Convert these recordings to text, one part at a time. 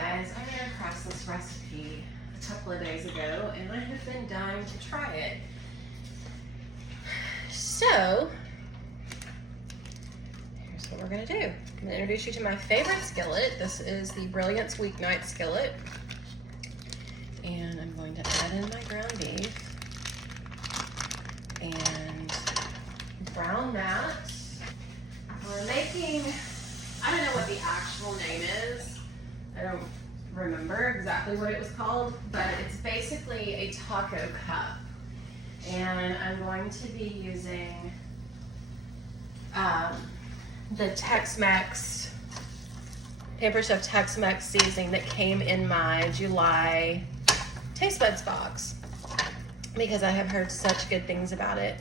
guys, I ran across this recipe a couple of days ago and I have been dying to try it. So, here's what we're gonna do. I'm gonna introduce you to my favorite skillet. This is the Brilliance Weeknight skillet. And I'm going to add in my ground beef and brown that. We're making, I don't know what the actual name is. I don't remember exactly what it was called, but it's basically a taco cup. And I'm going to be using the Tex-Mex, Pampered Chef Tex-Mex seasoning that came in my July Taste Buds box because I have heard such good things about it.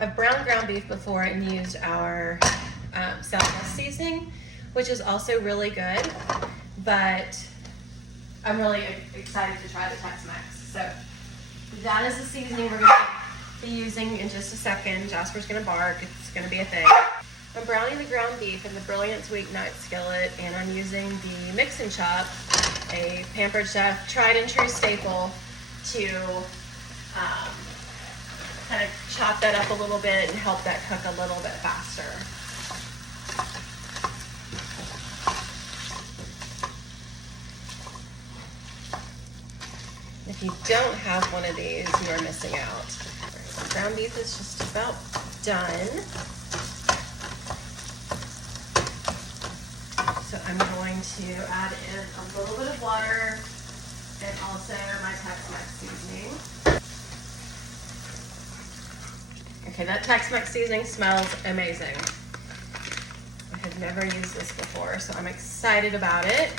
I've browned ground beef before and used our Southwest seasoning, which is also really good, but I'm really excited to try the Tex-Mex. So that is the seasoning we're going to be using in just a second. Jasper's going to bark. It's going to be a thing. I'm browning the ground beef in the Brilliance Weeknight skillet, and I'm using the Mix and Chop, a Pampered Chef tried and true staple, to kind of chop that up a little bit and help that cook a little bit faster. If you don't have one of these, you are missing out. The ground beef is just about done. So I'm going to add in a little bit of water and also my Tex-Mex seasoning. Okay, that Tex-Mex seasoning smells amazing. I have never used this before, so I'm excited about it.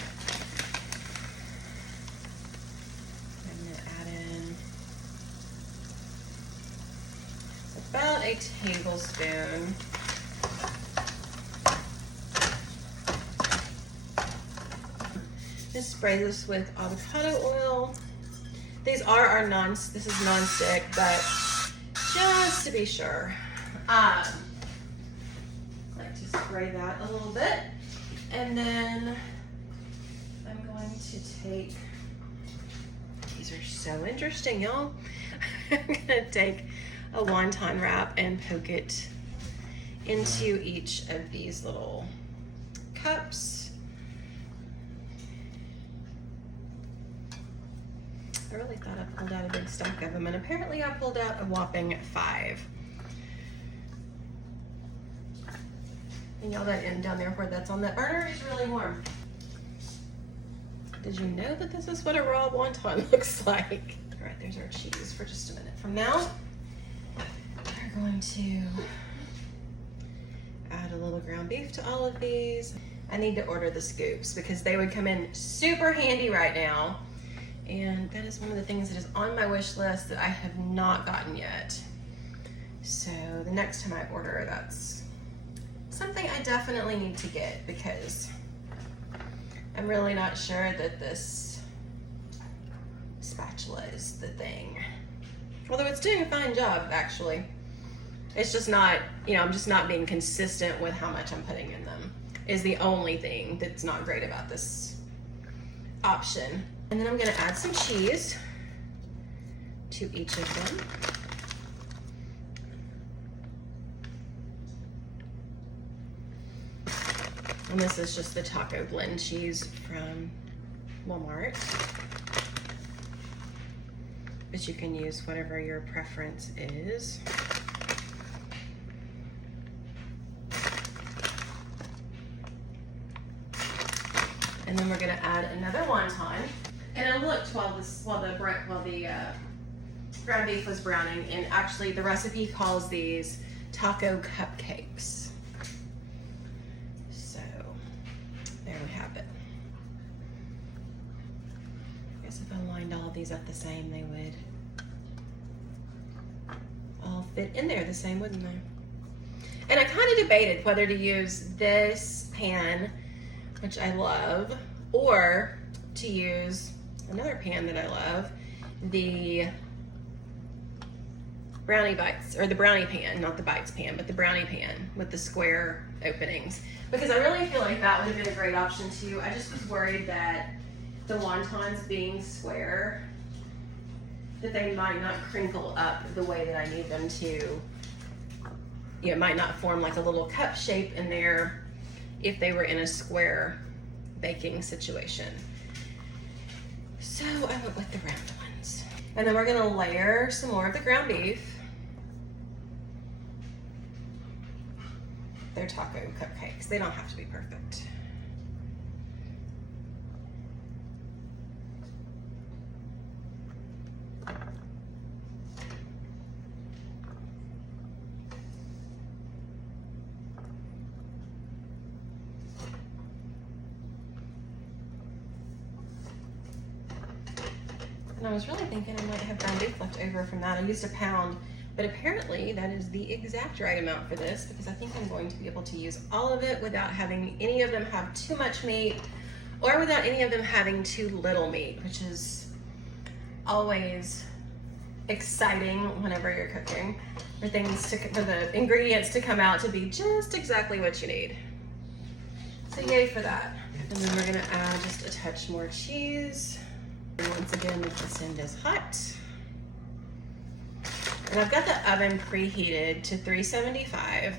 I'm going to add in about a tablespoon. Just spray this with avocado oil. These are our this is non-stick, but just to be sure, I like to spray that a little bit. And then I'm going to take, these are so interesting, y'all. I'm gonna take a wonton wrap and poke it into each of these little cups. I really thought I pulled out a big stack of them, and apparently I pulled out a whopping 5. And y'all, that end down there where that's on that burner is really warm. Did you know that this is what a raw wonton looks like? All right, there's our cheese for just a minute. From now, we're going to add a little ground beef to all of these. I need to order the scoops because they would come in super handy right now. And that is one of the things that is on my wish list that I have not gotten yet. So the next time I order, that's something I definitely need to get because I'm really not sure that this spatula is the thing. Although it's doing a fine job, actually. It's just not, I'm just not being consistent with how much I'm putting in them is the only thing that's not great about this option. And then I'm going to add some cheese to each of them. And this is just the taco blend cheese from Walmart. But you can use whatever your preference is. And then we're going to add another wonton. And I looked while the ground beef was browning, and actually the recipe calls these Taco Cupcakes. So there we have it. I guess if I lined all of these up the same, they would all fit in there the same, wouldn't they? And I kind of debated whether to use this pan, which I love, or to use another pan that I love, the brownie bites, or the brownie pan, not the bites pan, but the brownie pan with the square openings. Because I really feel like that would have been a great option too. I just was worried that the wontons being square, that they might not crinkle up the way that I need them to. It might not form like a little cup shape in there if they were in a square baking situation. So I went with the round ones. And then we're gonna layer some more of the ground beef. They're taco cupcakes. They don't have to be perfect. And I was really thinking I might have ground beef left over from that. I used a pound, but apparently that is the exact right amount for this, because I think I'm going to be able to use all of it without having any of them have too much meat or without any of them having too little meat, which is always exciting whenever you're cooking for the ingredients to come out to be just exactly what you need. So yay for that. And then we're gonna add just a touch more cheese. And once again, this end is hot. And I've got the oven preheated to 375.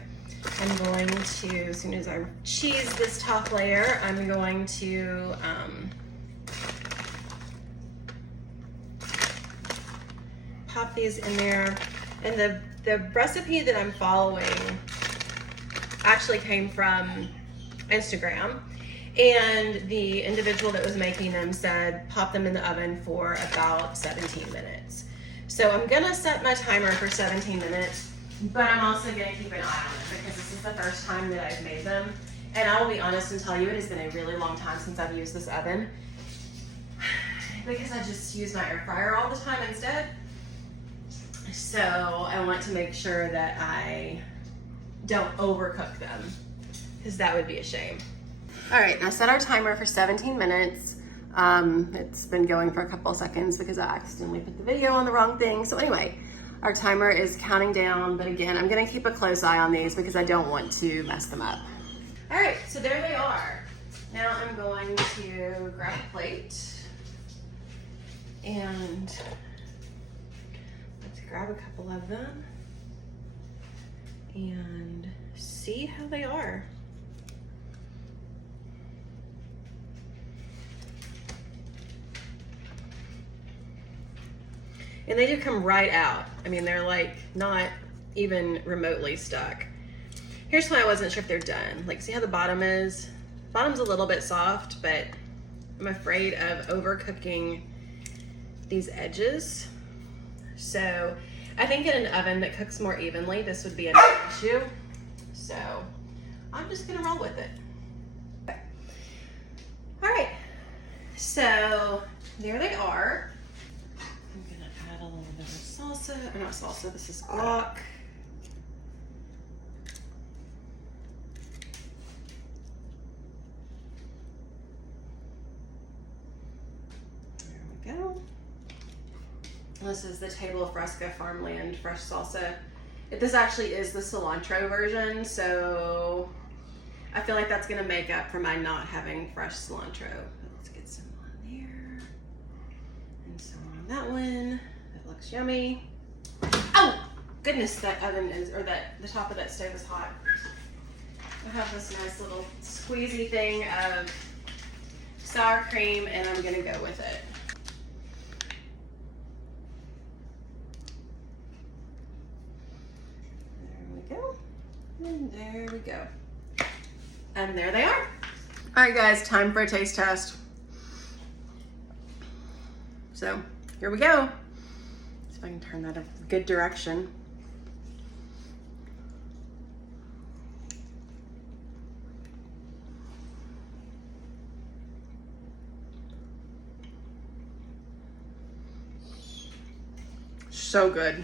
I'm going to, as soon as I cheese this top layer, I'm going to pop these in there. And the recipe that I'm following actually came from Instagram. And the individual that was making them said pop them in the oven for about 17 minutes. So I'm gonna set my timer for 17 minutes, but I'm also gonna keep an eye on it because this is the first time that I've made them. And I will be honest and tell you, it has been a really long time since I've used this oven because I just use my air fryer all the time instead. So I want to make sure that I don't overcook them because that would be a shame. All right, I set our timer for 17 minutes. It's been going for a couple of seconds because I accidentally put the video on the wrong thing. So anyway, our timer is counting down, but again, I'm gonna keep a close eye on these because I don't want to mess them up. All right, so there they are. Now I'm going to grab a plate and let's grab a couple of them and see how they are. And they do come right out. I mean, they're like not even remotely stuck. Here's why I wasn't sure if they're done. Like, see how the bottom is? Bottom's a little bit soft, but I'm afraid of overcooking these edges. So I think in an oven that cooks more evenly, this would be an issue. So I'm just gonna roll with it. Okay. All right, so there they are. A little bit of salsa, or not salsa, this is guac. There we go. This is the Table Fresca Farmland fresh salsa. This actually is the cilantro version, so I feel like that's gonna make up for my not having fresh cilantro. Let's get some on there, and some on that one. Looks yummy. Oh goodness, that oven is, or the top of that stove is hot. I have this nice little squeezy thing of sour cream and I'm gonna go with it. There we go. And there we go. And there they are. All right guys, time for a taste test. So here we go. I can turn that a good direction. So good.